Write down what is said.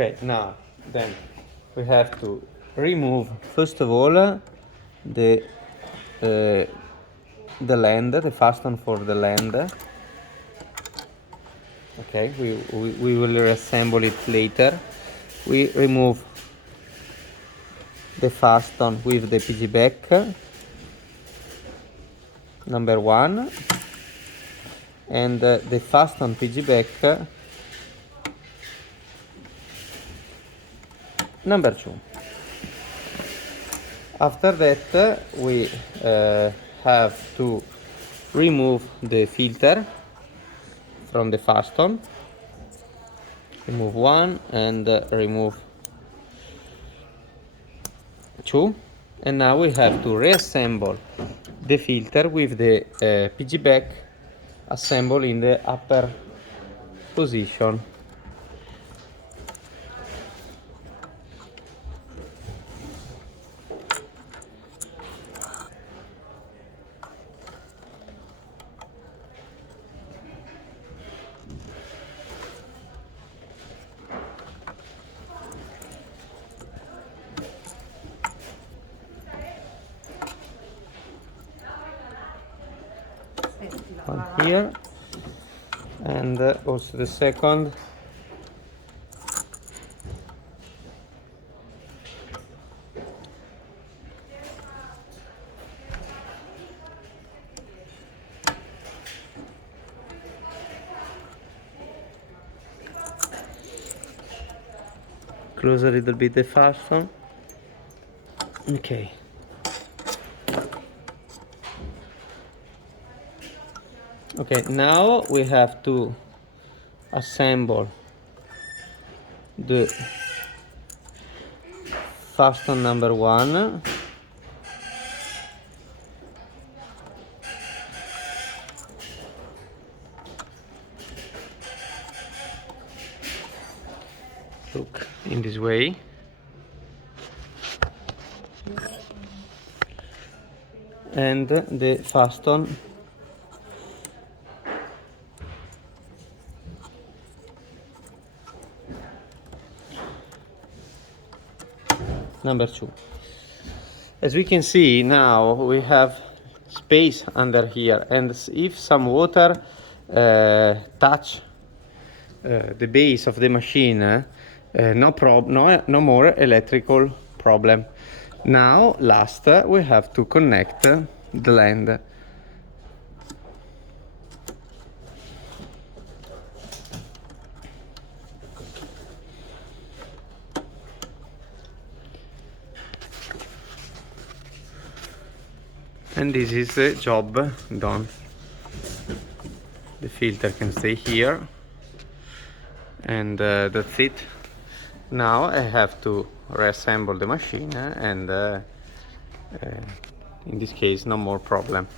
Okay, now then we have to remove first of all the land, the fasten for the land. Okay, we will reassemble it later. We remove the fasten with the piggyback number 1 and the fasten piggyback number 2. After that we have to remove the filter from the fasten. Remove 1 and remove 2, and now we have to reassemble the filter with the piggyback assembled in the upper position. One here, and also the second. Close a little bit the fasten. Okay. Okay, now we have to assemble the fasten number 1. Look, in this way. And the fasten number 2. As we can see now, we have space under here, and if some water touch the base of the machine, no more electrical problem. Now last we have to connect the land. And this is the job done. The filter can stay here, and that's it. Now I have to reassemble the machine, and in this case no more problem.